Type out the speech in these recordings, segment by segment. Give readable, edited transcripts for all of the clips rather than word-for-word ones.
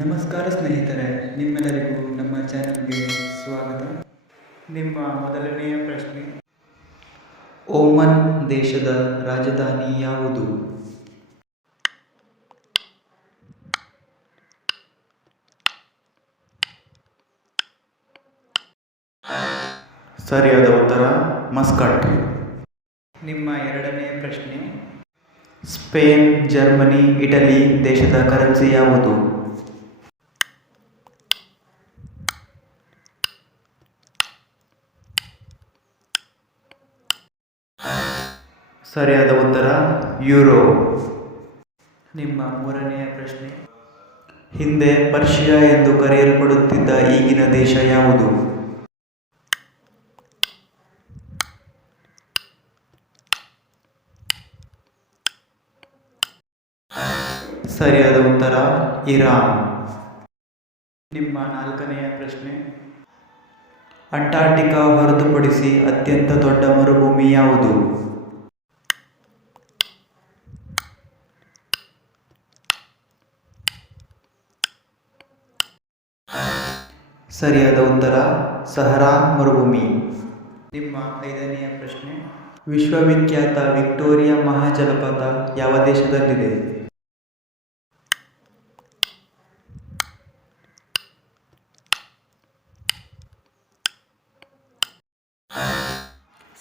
ನಮಸ್ಕಾರ ಸ್ನೇಹಿತರೆ, ನಿಮ್ಮೆಲ್ಲರಿಗೂ ನಮ್ಮ ಚಾನಲ್ಗೆ ಸ್ವಾಗತ. ನಿಮ್ಮ ಮೊದಲನೆಯ ಪ್ರಶ್ನೆ, ಓಮನ್ ದೇಶದ ರಾಜಧಾನಿ ಯಾವುದು? ಸರಿಯಾದ ಉತ್ತರ ಮಸ್ಕಟ್. ನಿಮ್ಮ ಎರಡನೆಯ ಪ್ರಶ್ನೆ, ಸ್ಪೇನ್, ಜರ್ಮನಿ, ಇಟಲಿ ದೇಶದ ಕರೆನ್ಸಿ ಯಾವುದು? ಸರಿಯಾದ ಉತ್ತರ ಯುರೋ. ನಿಮ್ಮ ಮೂರನೆಯ ಪ್ರಶ್ನೆ, ಹಿಂದೆ ಪರ್ಷಿಯಾ ಎಂದು ಕರೆಯಲ್ಪಡುತ್ತಿದ್ದ ಈಗಿನ ದೇಶ ಯಾವುದು? ಸರಿಯಾದ ಉತ್ತರ ಇರಾನ್. ನಿಮ್ಮ ನಾಲ್ಕನೆಯ ಪ್ರಶ್ನೆ, ಅಂಟಾರ್ಟಿಕಾ ಹೊರತುಪಡಿಸಿ ಅತ್ಯಂತ ದೊಡ್ಡ ಮರುಭೂಮಿ ಯಾವುದು? ಸರಿಯಾದ ಉತ್ತರ ಸಹರಾ ಮರುಭೂಮಿ. ನಿಮ್ಮ ಐದನೆಯ ಪ್ರಶ್ನೆ, ವಿಶ್ವವಿಖ್ಯಾತ ವಿಕ್ಟೋರಿಯಾ ಮಹಾಜಲಪಾತ ಯಾವ ದೇಶದಲ್ಲಿದೆ?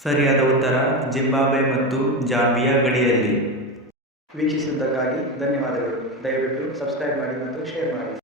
ಸರಿಯಾದ ಉತ್ತರ ಜಿಂಬಾಬ್ವೆ ಮತ್ತು ಜಾಂಬಿಯಾ ಗಡಿಯಲ್ಲಿ. ವೀಕ್ಷಿಸಿದ್ದಕ್ಕಾಗಿ ಧನ್ಯವಾದಗಳು. ದಯವಿಟ್ಟು ಸಬ್ಸ್ಕ್ರೈಬ್ ಮಾಡಿ ಮತ್ತು ಶೇರ್ ಮಾಡಿ.